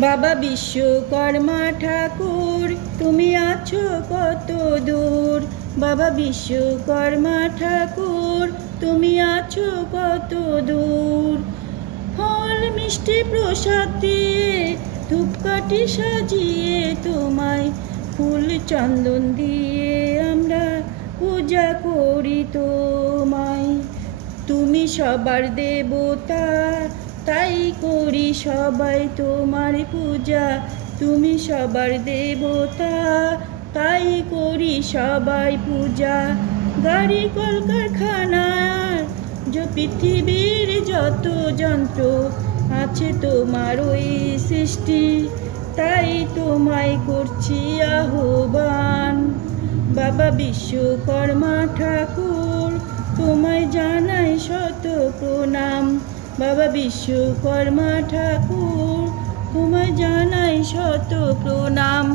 বাবা বিশ্বকর্মা ঠাকুর তুমি আছো কত দূর। বাবা বিশ্বকর্মা ঠাকুর তুমি আছো কত দূর। ফল মিষ্টি প্রসাদ দিয়ে ধূপকাঠি সাজিয়ে তোমায় ফুল চন্দন দিয়ে আমরা পূজা করি তোমায়। তুমি সবার দেবতা তাই করি সবাই তোমার পূজা। তুমি সবার দেবতা তাই করি সবাই পূজা। গাড়ি কলকারখানার যে পৃথিবীর যত যন্ত্র আছে তোমার ওই সৃষ্টি, তাই তোমায় করছি আহ্বান। বাবা বিশ্বকর্মা ঠাকুর তোমায় জানাই শত প্রণাম। বাবা বিশ্বকর্মা ঠাকুর তোমায় জানাই শত প্রণাম।